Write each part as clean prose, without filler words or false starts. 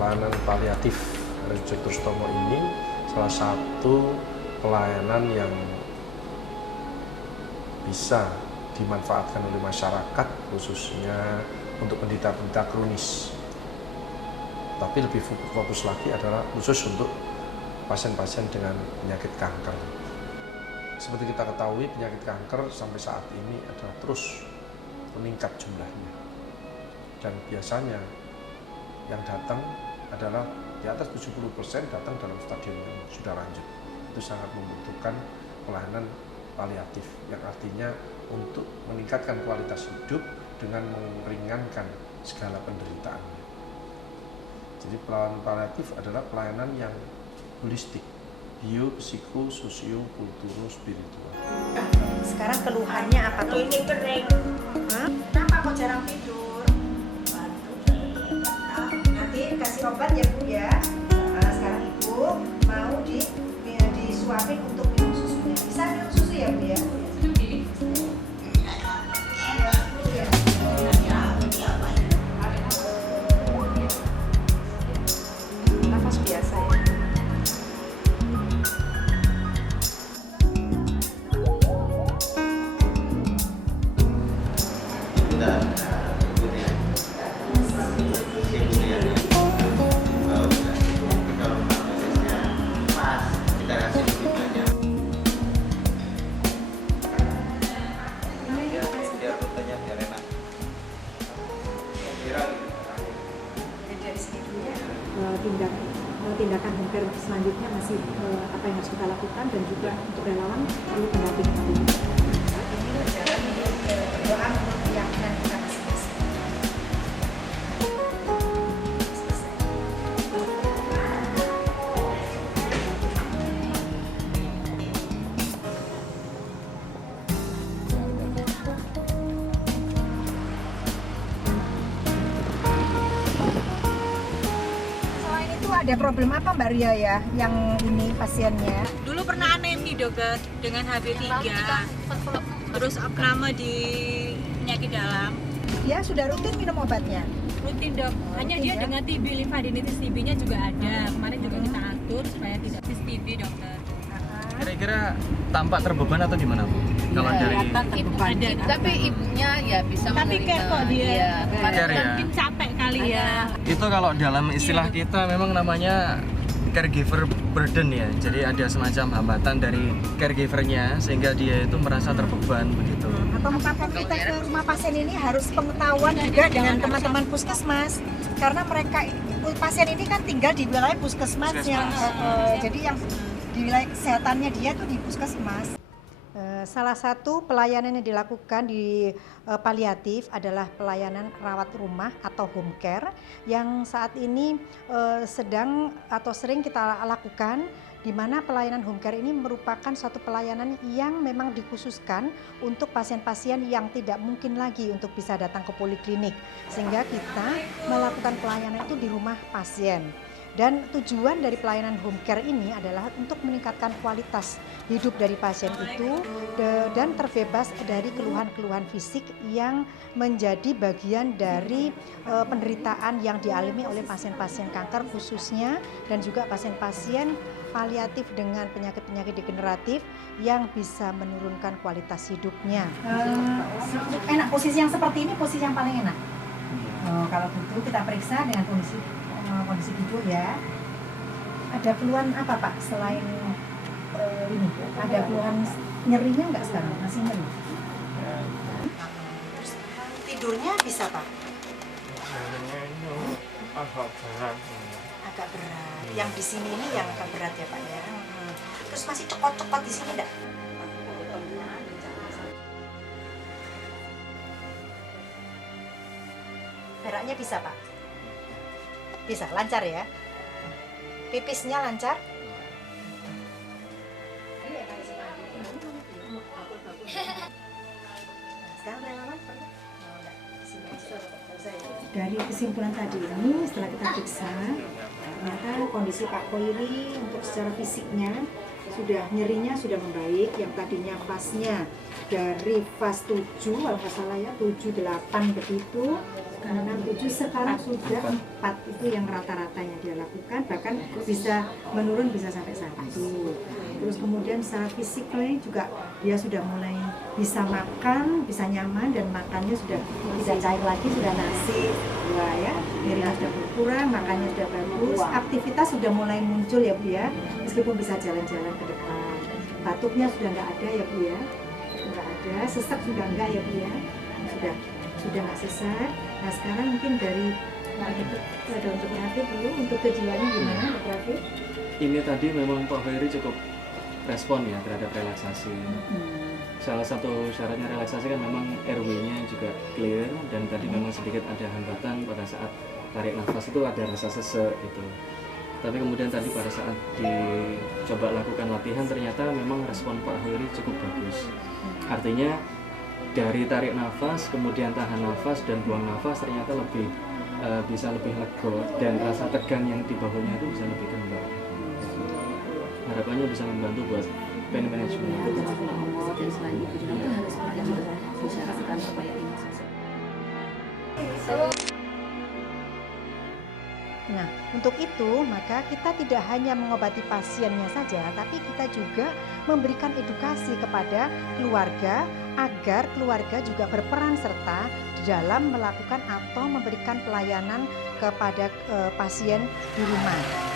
Pelayanan paliatif RSUD Dr. Sutomo ini salah satu pelayanan yang bisa dimanfaatkan oleh masyarakat, khususnya untuk penderita-penderita kronis. Tapi lebih fokus lagi adalah khusus untuk pasien-pasien dengan penyakit kanker. Seperti kita ketahui, penyakit kanker sampai saat ini adalah terus meningkat jumlahnya. Dan biasanya yang datang adalah di atas 70% datang dalam stadium yang sudah lanjut. Itu sangat membutuhkan pelayanan paliatif yang artinya untuk meningkatkan kualitas hidup dengan meringankan segala penderitaannya. Jadi pelayanan paliatif adalah pelayanan yang holistik, bio, psiko, sosio, kulturo, spiritual. Sekarang keluhannya apa tuh? Ini kering. Kenapa kok jarang tidur? Nanti kasih obat ya Bu ya. Nah, sekarang Ibu mau disuapin untuk minum susunya. Bisa minum susu ya Bu ya? Nafas biasa ya. Tindakan home care selanjutnya masih apa yang harus kita lakukan, dan juga untuk relawan perlu pendampingan. Saat ini berjalan untuk berdoa menurut keyakinan kita masing-masing. Ada problem apa Mbak Ria ya yang ini pasiennya? Dulu pernah anemi dokter dengan HB3, terus abnormal di penyakit dalam. Dia sudah rutin minum obatnya? Rutin dok, hanya Rutin, dia ya? dengan TB, limfadenitis TB-nya juga ada. Kemarin juga kita atur supaya tidak TB dokter. Kira-kira tampak terbeban atau gimana Bu? Kalau dari Ada, tapi ibunya ya bisa tapi menerima. care kok dia. Iya, Care ya? Mungkin capek kali ya. itu kalau dalam istilah kita memang namanya caregiver burden ya. Jadi ada semacam hambatan dari caregivernya sehingga dia itu merasa terbeban begitu. Atau apakah kita ke rumah pasien ini harus pengetahuan juga dengan teman-teman puskesmas? Karena mereka pasien ini kan tinggal di wilayah puskesmasnya, jadi yang di wilayah kesehatannya dia tuh di puskesmas. Salah satu pelayanan yang dilakukan di paliatif adalah pelayanan rawat rumah atau home care yang saat ini sedang atau sering kita lakukan, di mana pelayanan home care ini merupakan suatu pelayanan yang memang dikhususkan untuk pasien-pasien yang tidak mungkin lagi untuk bisa datang ke poliklinik, sehingga kita melakukan pelayanan itu di rumah pasien. Dan tujuan dari pelayanan home care ini adalah untuk meningkatkan kualitas hidup dari pasien itu dan terbebas dari keluhan-keluhan fisik yang menjadi bagian dari penderitaan yang dialami oleh pasien-pasien kanker khususnya, dan juga pasien-pasien paliatif dengan penyakit-penyakit degeneratif yang bisa menurunkan kualitas hidupnya. Enak, posisi yang seperti ini posisi yang paling enak. Kalau gitu kita periksa dengan kondisi tidur ya. Ada keluhan apa Pak selain ini? Ada keluhan nyerinya nggak sekarang? Masih nyeri? Terus tidurnya bisa Pak? Agak berat. Yang di sini ini yang agak berat ya Pak ya. Terus masih cekot-cekot di sini enggak? Beraknya bisa Pak? Bisa, lancar ya? Pipisnya lancar? Sekarang relawan pernah? Dari kesimpulan tadi ini, setelah kita periksa, ternyata kondisi Pak Koiri untuk secara fisiknya nyerinya sudah membaik. Yang tadinya fasnya dari fas 7, kalau nggak salah ya 7-8 begitu, 6-7 sekarang sudah 4, itu yang rata-rata yang dia lakukan, bahkan bisa menurun bisa sampai 1. Terus kemudian secara fisiknya juga dia sudah mulai bisa makan, bisa nyaman, dan makannya sudah tidak cair lagi, sudah nasi ya, nyerinya sudah berkurang, makannya sudah bagus, aktivitas sudah mulai muncul ya Bu ya, meskipun bisa jalan-jalan ke depan. Batuknya sudah nggak ada ya Bu ya, nggak ada, sesak sudah nggak ya Bu ya, sudah nggak sesak. Nah sekarang mungkin dari ada untuk Rafi dulu, untuk kejiwaannya gimana Pak Rafi? Ini tadi memang Pak Ferry cukup respon ya terhadap relaksasi. Salah satu syaratnya relaksasi kan memang RW-nya juga clear, dan tadi memang sedikit ada hambatan pada saat tarik nafas itu ada rasa sesek itu. Tapi kemudian tadi pada saat dicoba lakukan latihan ternyata memang respon Pak Ferry cukup bagus. Artinya dari tarik nafas, kemudian tahan nafas dan buang nafas ternyata bisa lebih lega, dan rasa tegang yang di bahunya itu bisa lebih kembali. Harapannya bisa membantu buat pain management. Dan selanjutnya itu harus juga disyaratkan supaya ini Nah, untuk itu maka kita tidak hanya mengobati pasiennya saja, tapi kita juga memberikan edukasi kepada keluarga agar keluarga juga berperan serta di dalam melakukan atau memberikan pelayanan kepada pasien di rumah.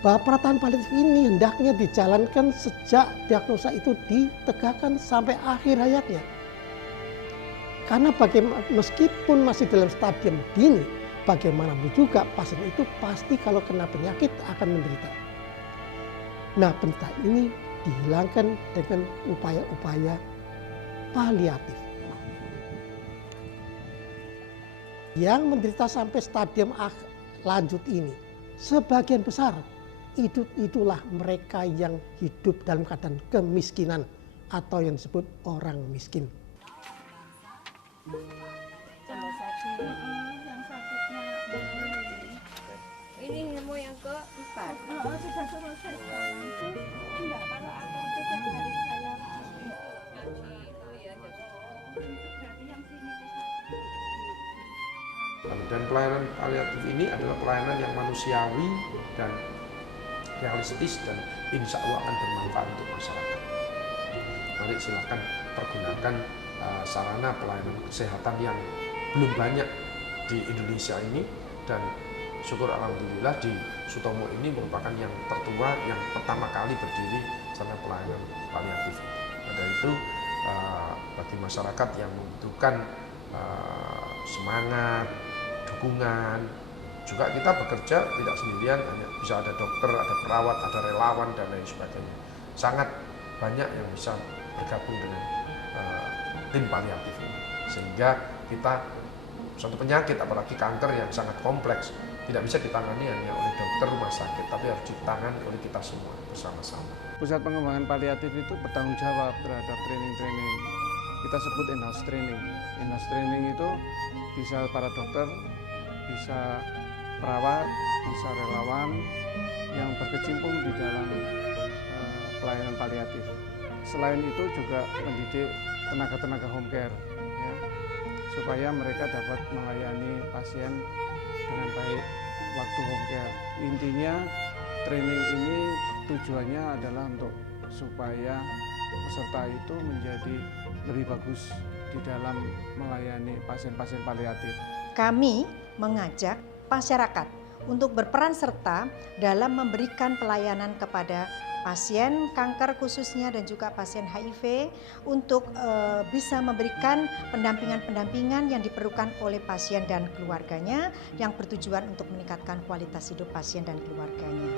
Bahwa penataan paliatif ini hendaknya dijalankan sejak diagnosa itu ditegakkan sampai akhir hayatnya. Karena meskipun masih dalam stadium dini, bagaimanapun juga pasien itu pasti kalau kena penyakit akan menderita. Nah, penderitaan ini dihilangkan dengan upaya-upaya paliatif. Yang menderita sampai stadium lanjut ini, sebagian besar itulah mereka yang hidup dalam keadaan kemiskinan atau yang disebut orang miskin. ini nemu yang keempat. Sudah selesai. Enggak, kalau aku itu tiap hari saya berarti yang sini Dan pelayanan paliatif ini adalah pelayanan yang manusiawi dan realistis, dan insya Allah akan bermanfaat untuk masyarakat. Mari silahkan pergunakan sarana pelayanan kesehatan yang belum banyak di Indonesia ini, dan syukur alhamdulillah di Sutomo ini merupakan yang tertua yang pertama kali berdiri sarana pelayanan paliatif. Pada itu bagi masyarakat yang membutuhkan semangat, dukungan, juga kita bekerja tidak sendirian, hanya bisa ada dokter, ada perawat, ada relawan, dan lain sebagainya. Sangat banyak yang bisa bergabung dengan tim paliatif ini, sehingga kita suatu penyakit apalagi kanker yang sangat kompleks tidak bisa ditangani hanya oleh dokter rumah sakit, tapi harus ditangani oleh kita semua bersama-sama. Pusat pengembangan paliatif itu bertanggung jawab terhadap training kita sebut in-house training. In-house training itu bisa para dokter, bisa perawat, bisa relawan yang berkecimpung di dalam pelayanan paliatif. Selain itu juga mendidik tenaga-tenaga home care, ya, supaya mereka dapat melayani pasien dengan baik waktu home care. Intinya training ini tujuannya adalah untuk supaya peserta itu menjadi lebih bagus di dalam melayani pasien-pasien paliatif. Kami mengajak masyarakat untuk berperan serta dalam memberikan pelayanan kepada pasien kanker khususnya dan juga pasien HIV untuk bisa memberikan pendampingan-pendampingan yang diperlukan oleh pasien dan keluarganya yang bertujuan untuk meningkatkan kualitas hidup pasien dan keluarganya.